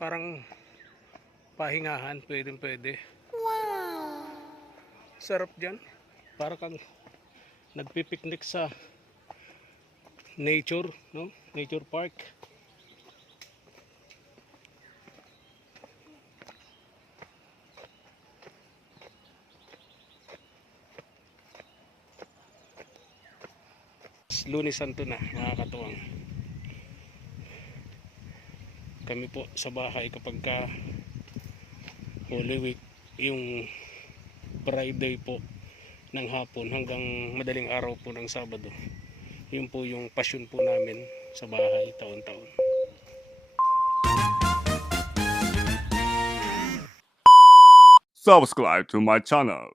Parang pahingahan, pwede. Wow! Sarap dyan. Para kang nagpipiknik sa nature, no? Nature park. Lunes Santo na, mga katuwang. Kami po sa bahay kapag ka Holy Week, yung Friday po ng hapon hanggang madaling araw po ng Sabado. Yun po yung pasyon po namin sa bahay taon-taon. Subscribe to my channel.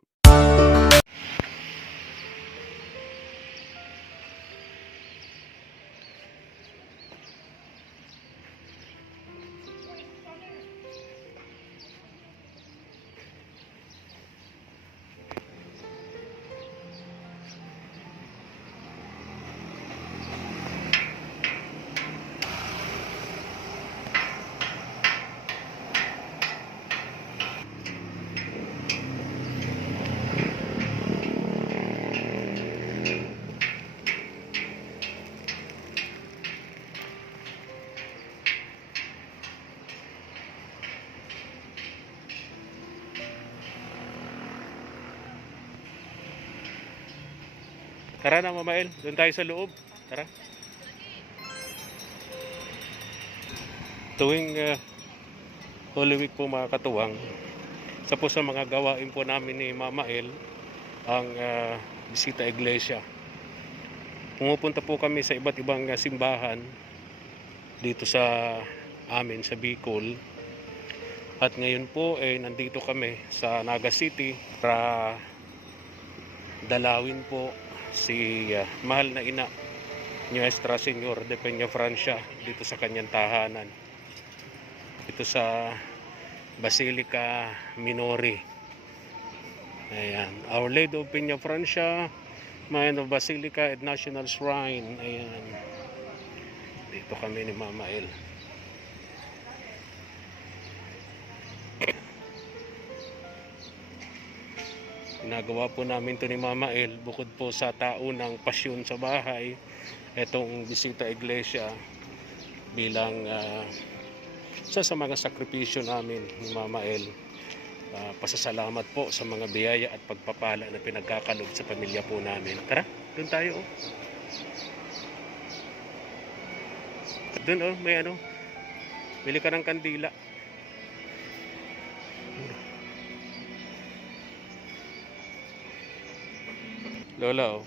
Tara na, Mamael, doon tayo sa loob. Tara. Tuwing Holy Week po, mga katuwang, isa po sa mga gawain po namin ni Mamael ang bisita iglesia. Pumupunta po kami sa iba't ibang simbahan dito sa amin sa Bicol. At ngayon po nandito kami sa Naga City para dalawin po si mahal na ina Nuestra Señor de Peña Francia dito sa kanyang tahanan, dito sa Basilica Minori. Ayan, Our Lady of Peña Francia, Mayan of Basilica at National Shrine. Ayan, dito kami ni Mama El. Ginagawa po namin to ni Mama El, bukod po sa taunang pasyon sa bahay, etong bisita iglesia bilang isa sa mga sakripisyo namin ni Mama El. Pasasalamat po sa mga biyaya at pagpapala na pinagkakalob sa pamilya po namin. Tara, doon tayo. Doon may bili ka ng kandila. Lola,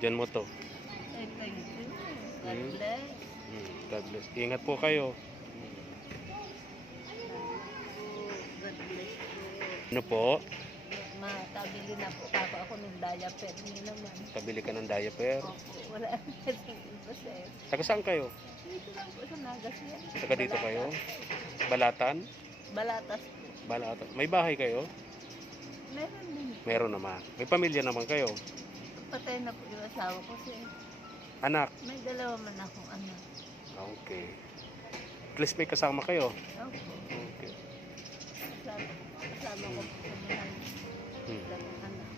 dyan mo to. Thank you. God bless. God bless. Ingat po kayo. God bless po. Ano po? Matabili na po ako ng diaper niyo naman. Pabili ka ng diaper. Opo, wala natin iba sir. Taga saan kayo? Dito lang po sa Nagas yan. Taga dito kayo? Balatan? Balatas po. Balatan. May bahay kayo? Meron din. Meron naman. May pamilya naman kayo? Patay na po yung asawa ko sir. Anak? May dalawa man akong anak. Okay. At least may kasama kayo? Opo. Okay. Kasama ko po sa mahal. Dalawang anak.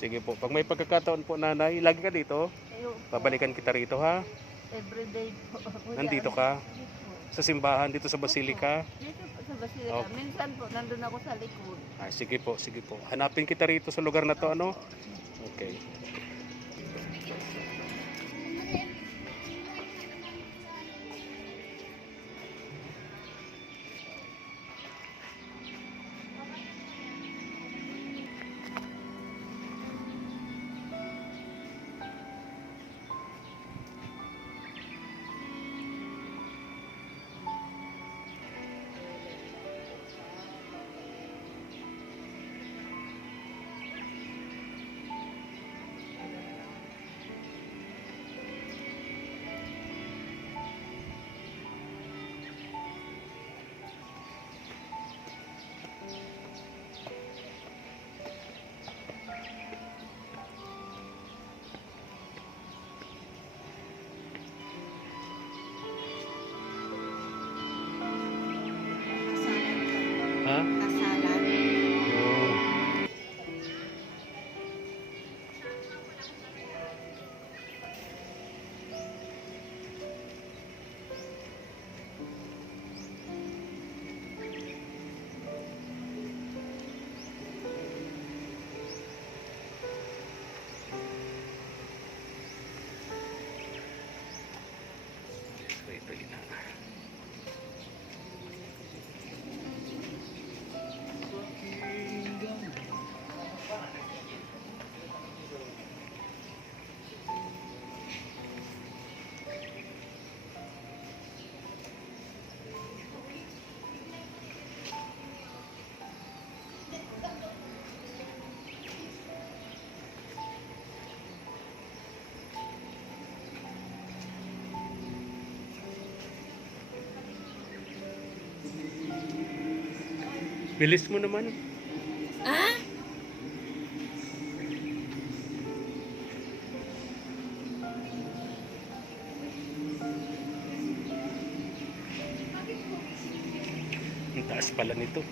Sige po. Pag may pagkakataon po, nanay, lagi ka dito. Ayun po. Babalikan kita rito, ha? Everyday po. Nandito ka? Dito. Sa simbahan, dito sa Basilica? Dito po sa Basilica. Okay. Minsan po, nandun ako sa likod. Sige po, sige po. Hanapin kita rito sa lugar na to, ano? Okay. Ha? kasalan. Oo. So, ito yun na. Bilis mo naman. Ah? Ang taas pala nito.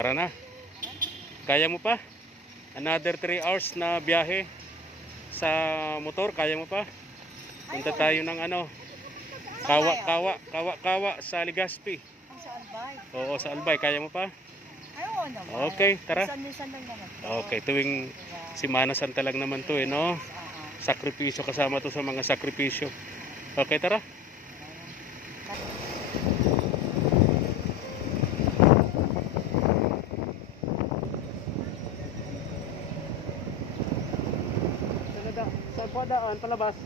Tara na. Kaya mo pa? Another 3 hours na biyahe sa motor. Kaya mo pa? Punta tayo ng ano? Kawa sa Legazpi. Ang sa Albay. Oo, sa Albay. Kaya mo pa? Ayaw naman. Okay, tara. Minsan lang naman. Okay, tuwing Semana Santa lang naman to no? Sakripisyo, kasama to sa mga sakripisyo. Okay, tara. Sa padaan, palabas.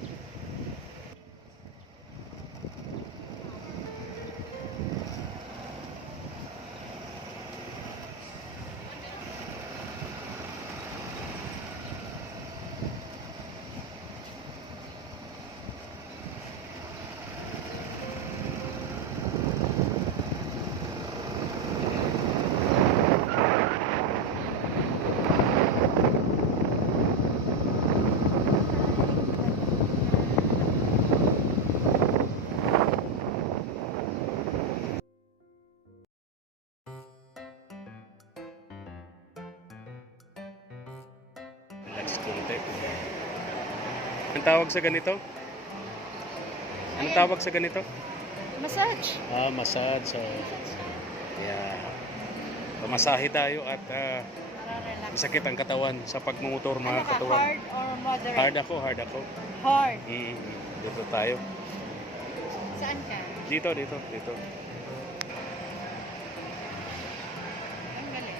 Relax konti. Ang tawag sa ganito? Anong tawag sa ganito? Massage. Massage. So, yeah. Pamasahe tayo at Para relax. masakit ang katawan sa pagmumotor mga Ano ka, katawan. hard or moderate? Hard ako, hard ako. Hard. Dito tayo. Saan ka? Dito, dito, dito. Ang galing.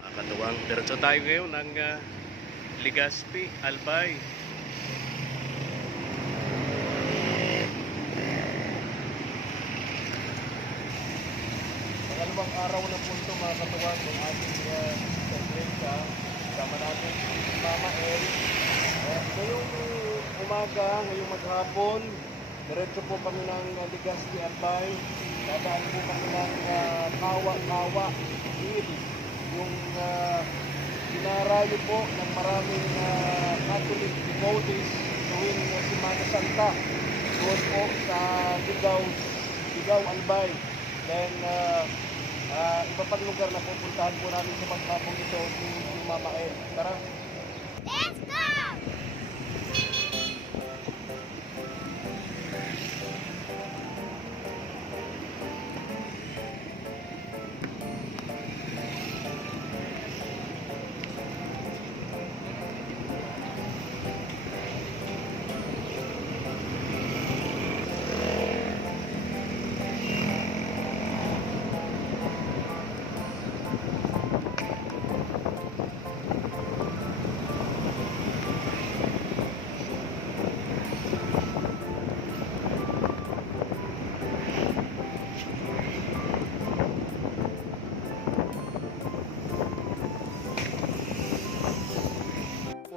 Katuwang. Diretso tayo ngayon ng Legazpi, Albay. Pangalawang araw na po ito mga katuwang ng ating iglesia. Kasama natin si Mama El. Ngayong umaga, ngayong maghapon, diretso po kami ng Legazpi, Albay. Dadaan po kami ng Kawa-Kawa Hill. Yung dinarayo po ng maraming Catholic devotees tuwing Semana Santa doon po sa Ligaw, Albay. Then iba pang lugar na pupuntahan po namin sa maghapon ito si Mama El. Tara! Let's go!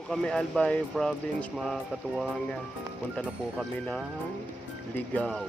Kami Albay Province mga katuwang, punta na po kami ng Ligaw.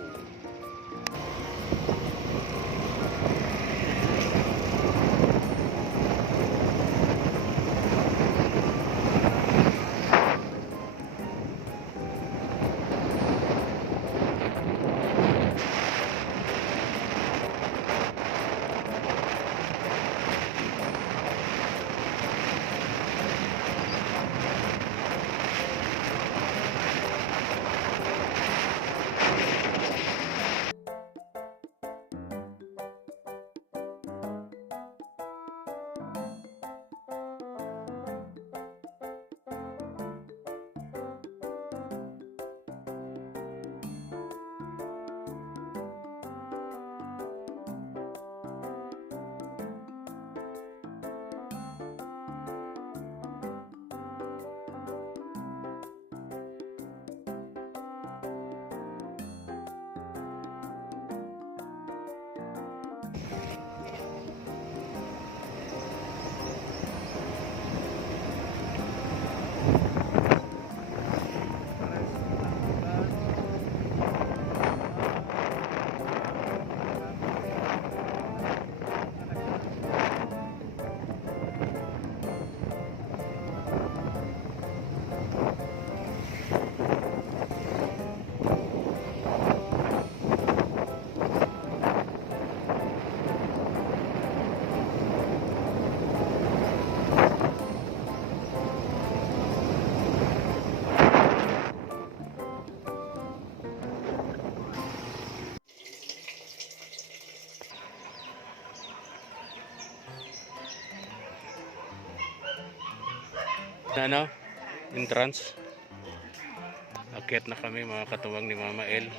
Ano? Entrance. Akyat na kami mga katuwang ni Mama El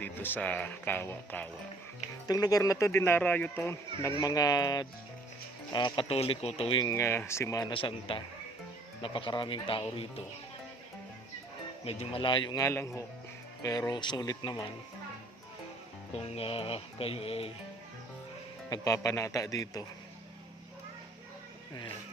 dito sa Kawa-Kawa. Itong lugar na to dinarayo to ng mga Katoliko tuwing Semana Santa. Napakaraming tao rito. Medyo malayo nga lang ho, pero sulit naman kung kayo ay nagpapanata dito. Ayan.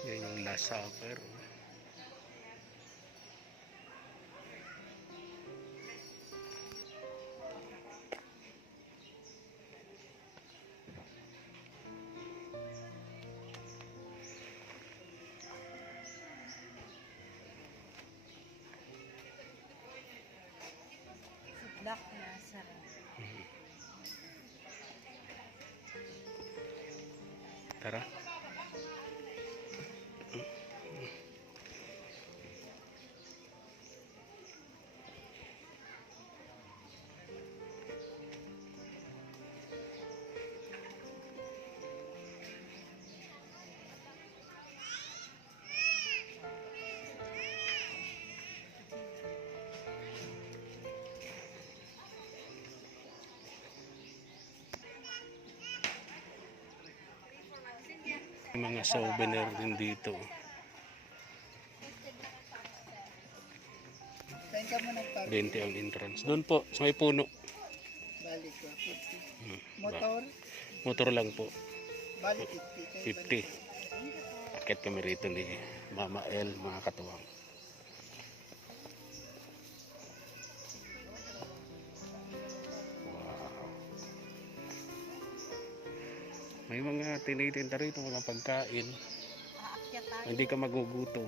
Yan yung Last Supper. Dak Nazareth. Tara. May mga souvenir din dito. Saan ka mo nagpapit? 20 ang entrance. Doon po, sa may puno. Balik ko, 50. Hmm. Motor, Motor lang po. balik 50. 50. Akit kami rito ni Mama El, mga katuwang. Wow. May mga tinitinda rito, mga pagkain. Aakyat tayo. Hindi ka magugutom.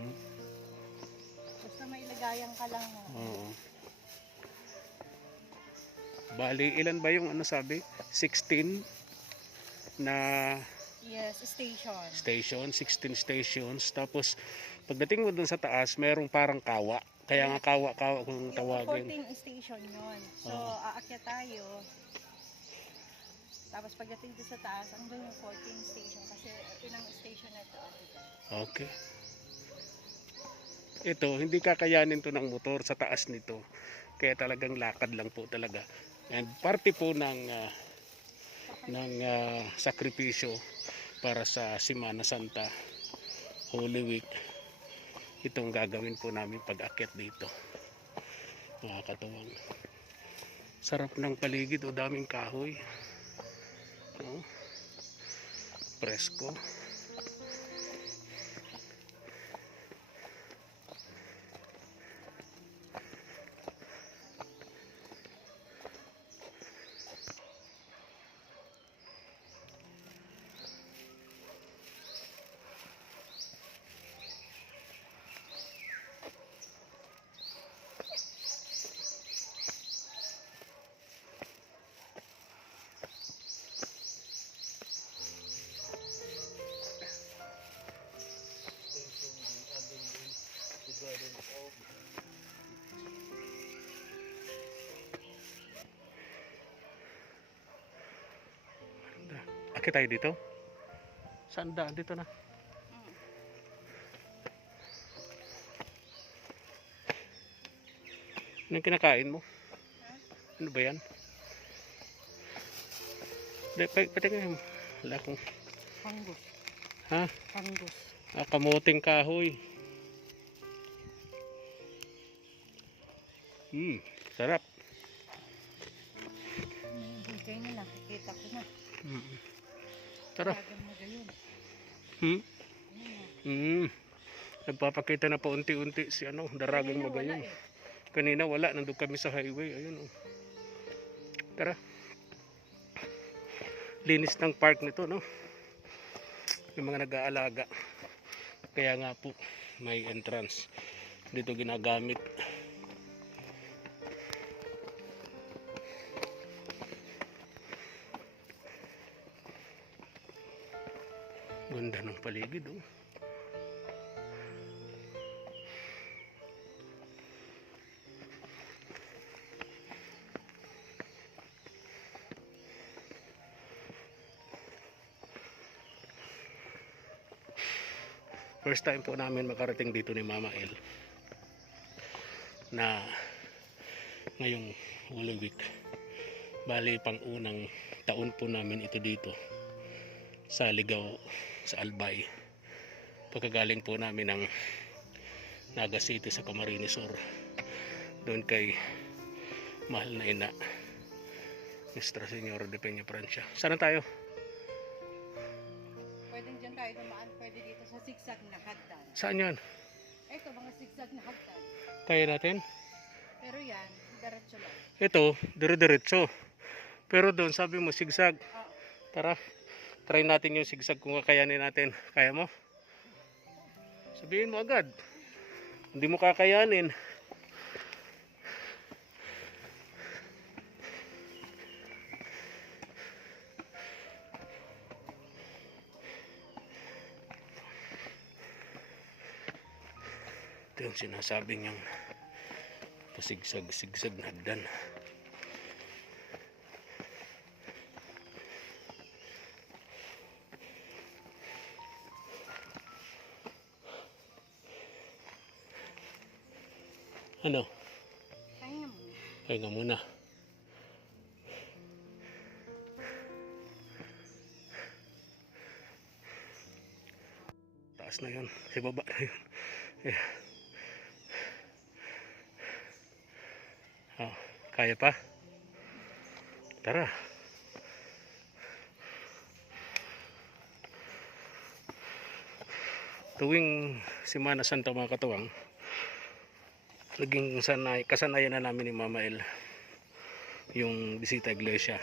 Basta may lagayan ka lang. Oo. Bali, ilan ba yung ano sabi? 16 na Yes, station. station, 16 stations. Tapos, pagdating mo dun sa taas, merong parang kawa. Kaya nga kawa-kawa kung Yung tawagin. 14 station yun. So, Oo. aakyat tayo. Tapos pagdating doon sa taas, andun yung 14 station. Kasi ilang station na ito. Okay. Ito, hindi kakayanin to ng motor sa taas nito. Kaya talagang lakad lang po talaga. And parte po ng sakripisyo para sa Semana Santa, Holy Week. Itong gagawin po namin pag-akyat dito. Mga katuwang. Sarap ng paligid, o daming kahoy. No? Presko. Akit tayo dito? Saan daan? Dito na. Ano yung kinakain mo? Ano ba yan? Patingin mo. Wala akong... Hangus. Ha? Hangus. Kamuting kahoy. Sarap. May bigay na nakikita ko na. Tara. Tagal mo gayon. Nagpapakita na paunti-unti si Daragang Magayon. Kanina wala, nandun kami sa highway. Ayun, oh. Tara. Linis ng park nito, no? Yung mga nag-aalaga. Kaya nga po, may entrance. Dito ginagamit. Ganda ng paligid, oh. First time po namin makarating dito ni Mama El na ngayong Holy Week. Bali pang unang taon po namin ito dito sa Ligaw sa Albay. Pagkagaling po namin ng Naga City sa Camarines Sur, doon kay mahal na ina Nuestra Señora de Peña Francia. Saan na tayo? Pwedeng dyan tayo dumaan. Pwede dito sa zigzag na hagdan. Saan yan? Ito, mga zigzag na hagdan. Kaya natin? Pero yan, diretso lang. Ito, dire-diretso. Pero doon sabi mo sigsag. Oo. Tara, try natin yung sigsag kung kakayanin natin. Kaya mo? Sabihin mo agad. Hindi mo kakayanin. Ito yung sinasabi niyang pasigsag-sigsag na hagdan. Ano? Kaya mo. Pahinga muna. Taas na yun. Sa baba na yun. Yeah. Oh, kaya pa? Tara. Tuwing Semana Santa mga katuwang, naging kasanayan na namin ni Mama El yung bisita iglesia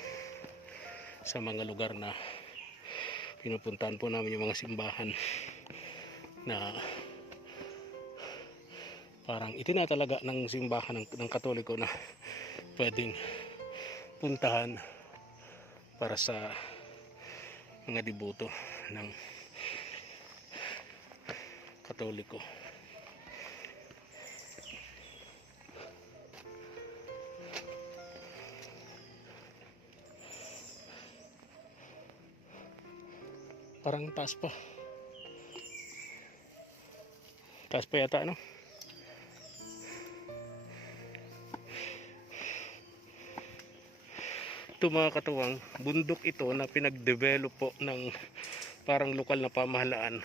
sa mga lugar na pinupuntahan po namin, yung mga simbahan na parang itinatalaga ng simbahan ng Katoliko na pwedeng puntahan para sa mga deboto ng Katoliko. Parang taas pa. Taas pa yata, ano? Ito mga katuwang, bundok ito na pinag-develop po ng parang lokal na pamahalaan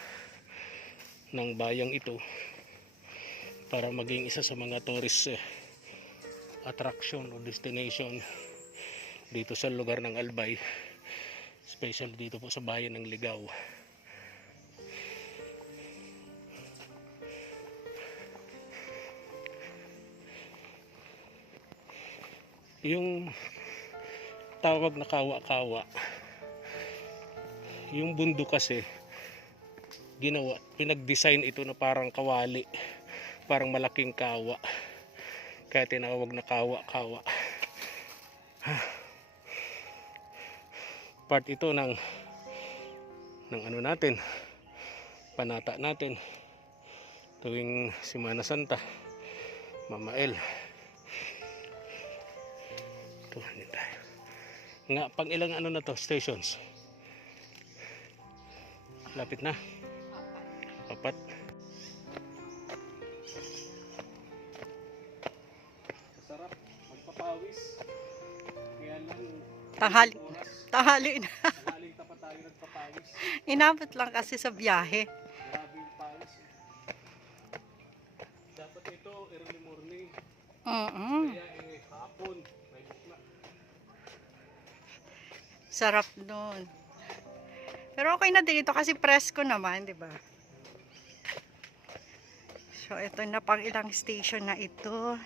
ng bayang ito para maging isa sa mga tourist attraction o destination dito sa lugar ng Albay, especially dito po sa bayan ng Ligaw. Yung tawag na kawa-kawa, yung bundok kasi ginawa, pinag-design ito na parang kawali, parang malaking kawa, kaya tinawag na kawa-kawa. Part ito ng ano natin, panata natin tuwing Semana Santa, Mama El. Ito, hindi tayo. Nga, pang ilang ano na to, stations? Lapit na. 4. Sarap magpapawis. Kaya lang Tanghali. oras, Tanghali na. tanghaling tapat tayo nagpapawis. Inabot lang kasi sa biyahe. Grabe yung pawis. Dapat ito early morning. Kaya hapon may bukla. Sarap nun. Pero okay na dito kasi presko naman, di ba? So, ito na pang ilang station na ito.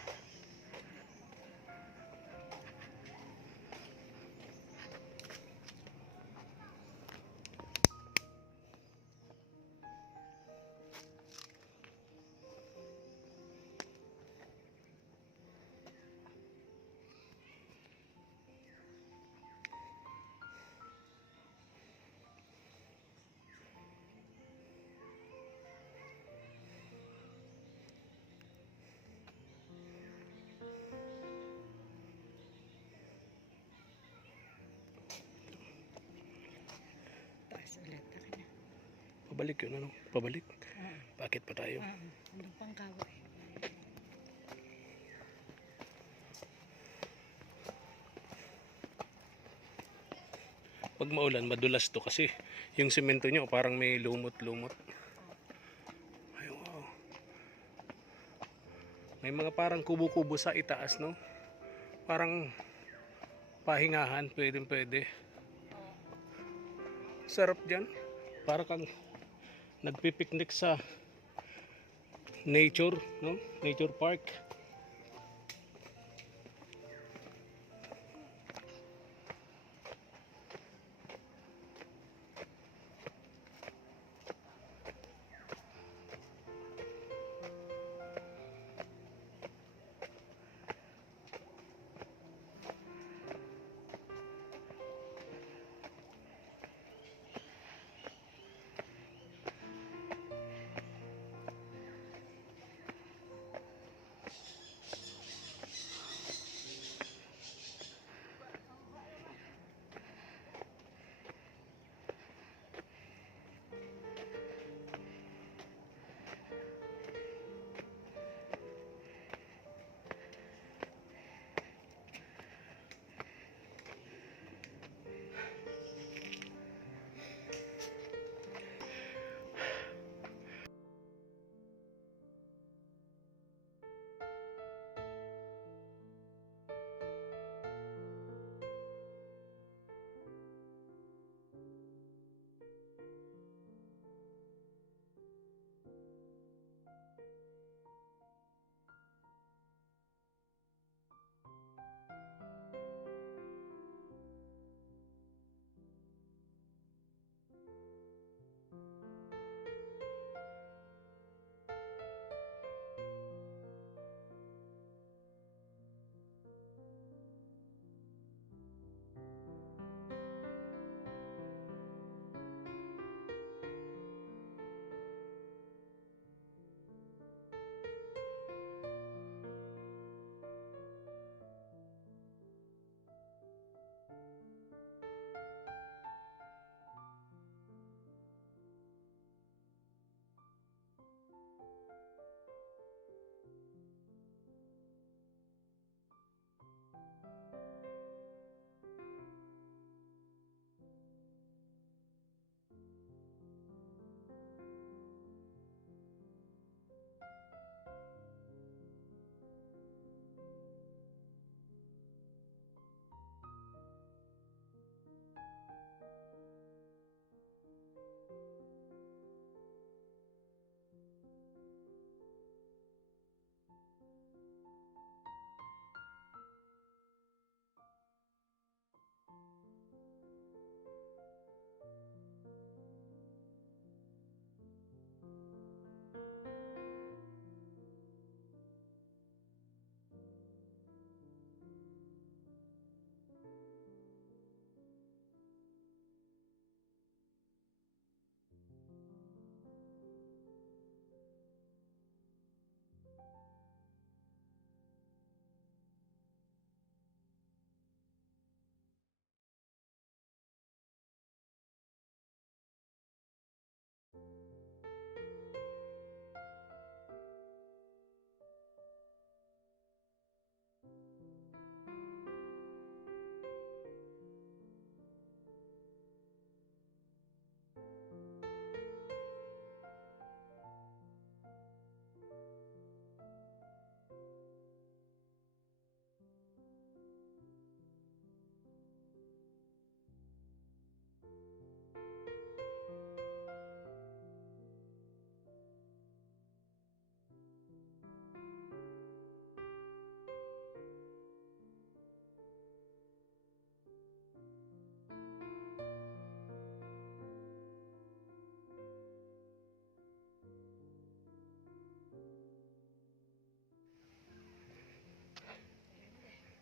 Taas ulit. Pabalik yun, ano? Pabalik. Bakit pa tayo? Ano pang kawa eh. Pag maulan, madulas to kasi yung semento nyo parang may lumot-lumot. Ay, wow. May mga parang kubo-kubo sa itaas, no? Parang pahingahan, pwede. Sarap dyan. Para kang nagpipiknik sa nature, no? Nature park.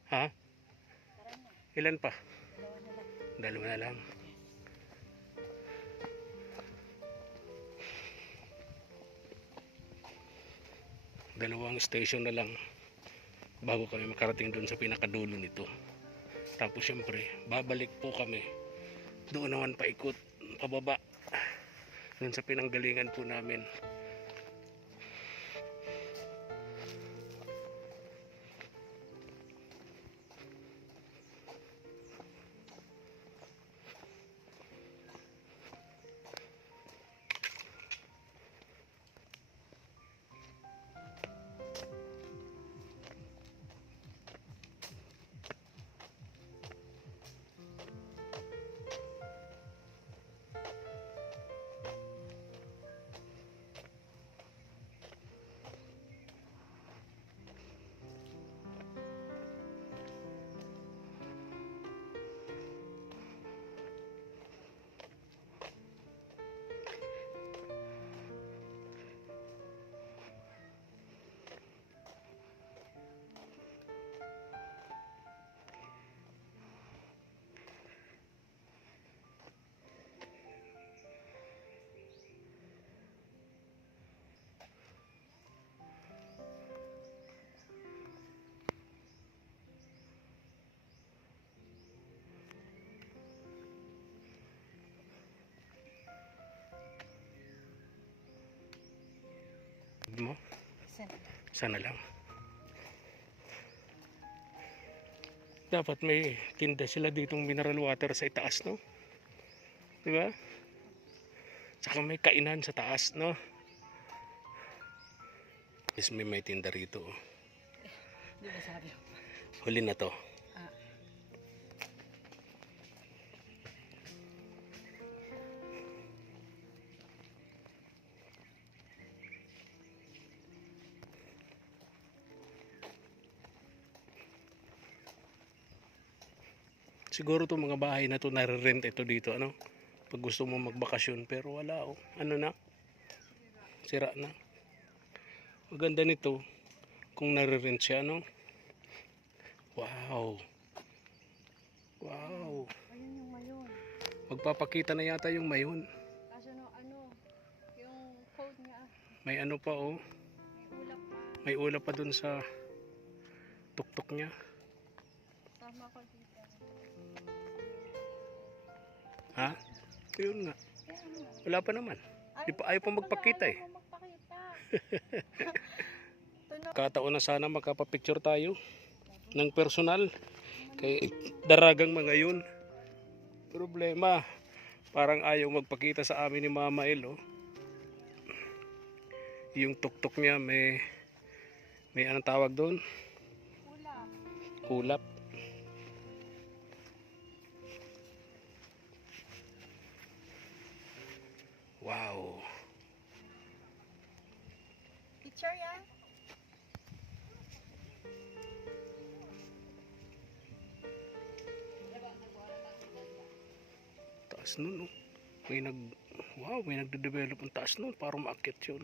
Ha? Tara na. Ilan pa? Dalawa na lang. Dalawa na lang. Dalawang station na lang bago kami makarating doon sa pinakadulo nito. Tapos syempre, babalik po kami. Doon naman paikot, pababa. Doon sa pinanggalingan po namin. Mo? Sana lang. Dapat may tinda sila ditong mineral water sa itaas, no? Di ba? Tsaka may kainan sa taas, no? Yes, may tinda rito. Di ba sabi ko? Huli na to. Ah. Siguro to mga bahay na to nare-rent ito dito, ano? Pag gusto mo magbakasyon, pero wala, oh. Ano na? Sira na. Maganda nito kung nare-rent siya, no? Wow. Wow. Ayun yung mayon. Magpapakita na yata yung mayon. Kaso no, yung code niya, May ano pa, oh. may ulap pa. May ulap pa dun sa tuktok niya. Tama ko dito. Ha? Yun nga. Kaya nga. Wala pa naman. Ayaw pa magpakita, eh. Ayaw mo magpakita. Tunog. Kataon na sana makapapicture tayo ng personal kay daragang mga yun. Problema, parang ayaw magpakita sa amin ni Mama El, oh. Yung tuktok niya may anong tawag doon? Ulap. Ulap. Wow. Picture yan? Taas nun, oh. May nagde-develop ang taas nun para maakyat yun.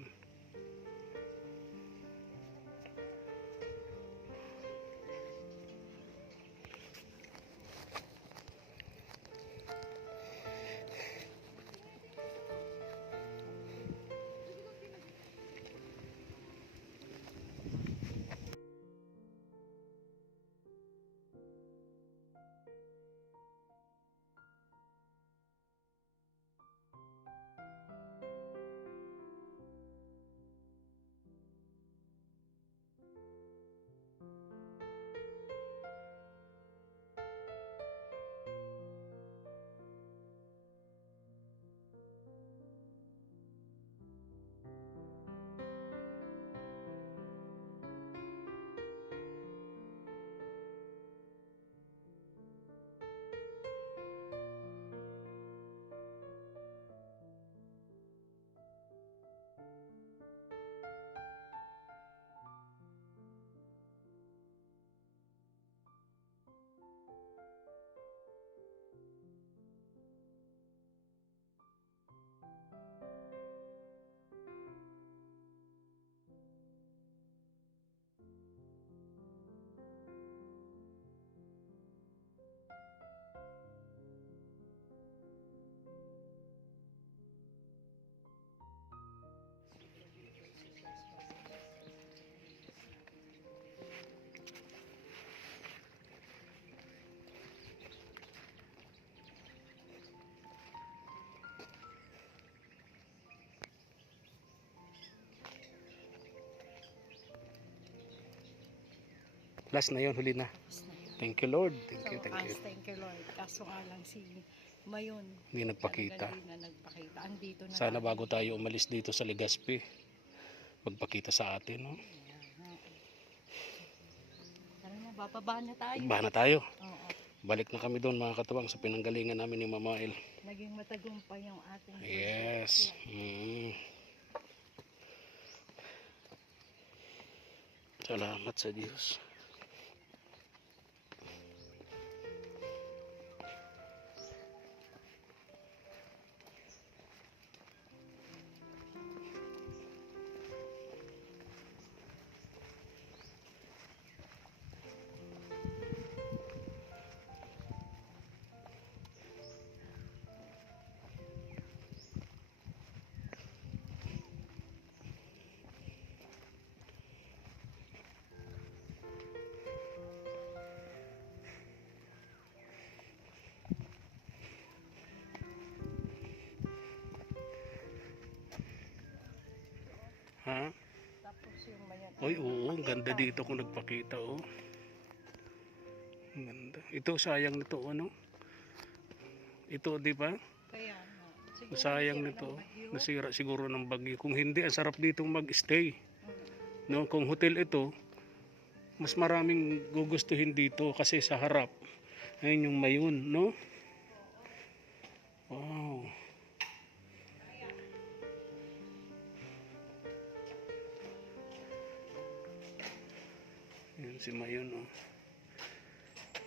Last na yun, huli na. Tapos na yun. Thank you Lord. Thank you, So, thank you. thank you Lord. Kaso nga lang si Mayon. Hindi nagpakita. Talaga hindi na nagpakita. Andito na Sana tayo. bago tayo umalis dito sa Legazpi, magpakita sa atin, no? Tara na, bababa na tayo. Bahan na tayo. Oo. Balik na kami doon mga katuwang sa pinanggalingan namin ni Mama El. Naging matagumpay yung ating Yes. Salamat sa Diyos. Ha? Tapos yung Mayon. Oy, oo, ang ganda dito kung nagpakita, oh. Ang ganda. Ito sayang nito, ano? Ito, di ba? Kaya nga. Siguro Sayang nasira nito. ng bagyo. Nasira siguro ng bagyo. Kung hindi, ang sarap ditong mag-stay. Mm. No, kung hotel ito, mas maraming gugustuhin dito kasi sa harap. Ayun yung Mayon, no? Wow. Yan si Mayon, oh.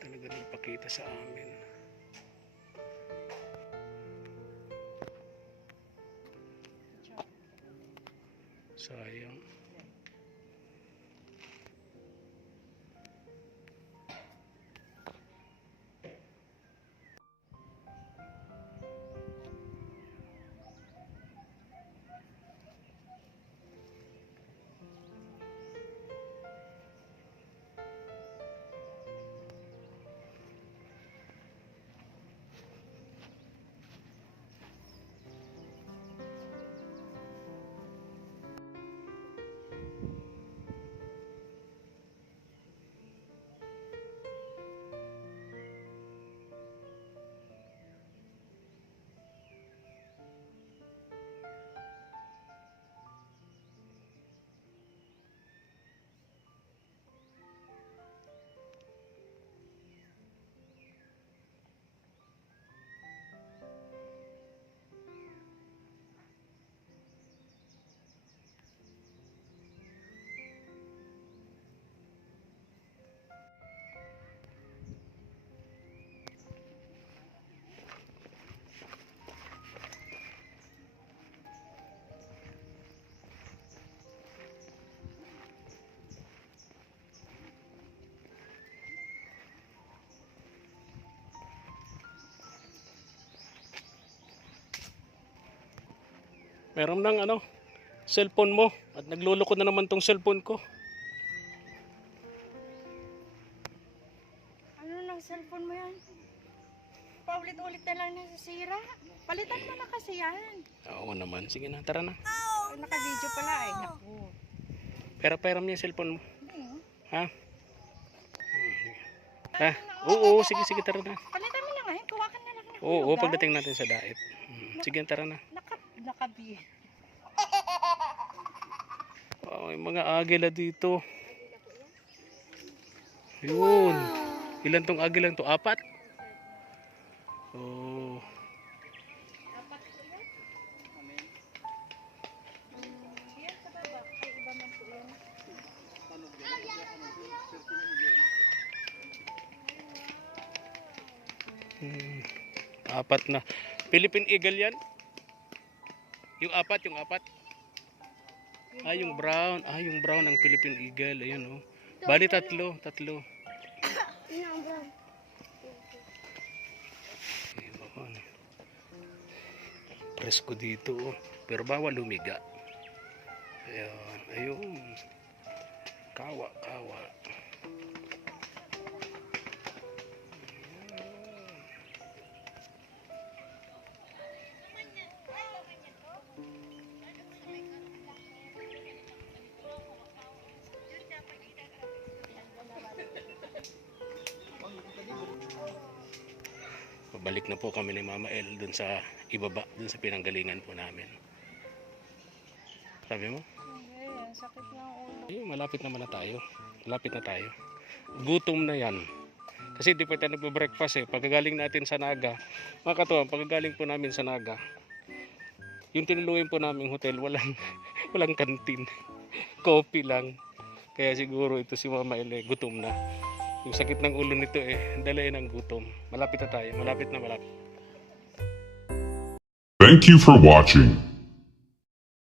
Talaga nagpakita sa amin. Sayang. Meron ng ano, cellphone mo at nagluloko na naman tong cellphone ko. Ano ng cellphone mo yan? Paulit-ulit na lang nasisira. Palitan mo na kasi yan. Oo naman, sige na, tara na. Ay, naka-video pala eh. Naku. Pera-pera mo yung cellphone mo. Hindi, oh. Ha? Ha? Oo, sige, sige, tara na. Palitan mo na nga yun. Kuha ka na lang ng Oo, hulugan. pagdating natin sa daet. Sige, tara na. Nakabi. Wow, yung mga agila dito. Yun. Ilan tong agila to? 4? Oh. Dapat po yan. Yan sa baba. Ay, iba man po yan. 4 na. Philippine Eagle yan? Yung 4, yung 4. Ah, yung brown. Ah, yung brown ang Philippine Eagle. Ayun, oh. Bali, 3. Ayun. Presko dito, oh. Pero bawal lumiga. Ayun, ayun. Kawa, kawa. balik na po kami ni Mama El dun sa ibaba, dun sa pinanggalingan po namin. Sabi mo? Hindi, sakit ng ulo. Eh, malapit naman na tayo. Malapit na tayo. Gutom na yan. Kasi di pa tayo nagbe-breakfast eh. Pagkagaling natin sa Naga, mga katuwang, pagkagaling po namin sa Naga, yung tinuluyan po naming hotel, walang kantin. Coffee lang. Kaya siguro ito si Mama El gutom na. Yung sakit ng ulo nito dala ng gutom. Malapit na tayo. Malapit na malapit. Thank you for watching.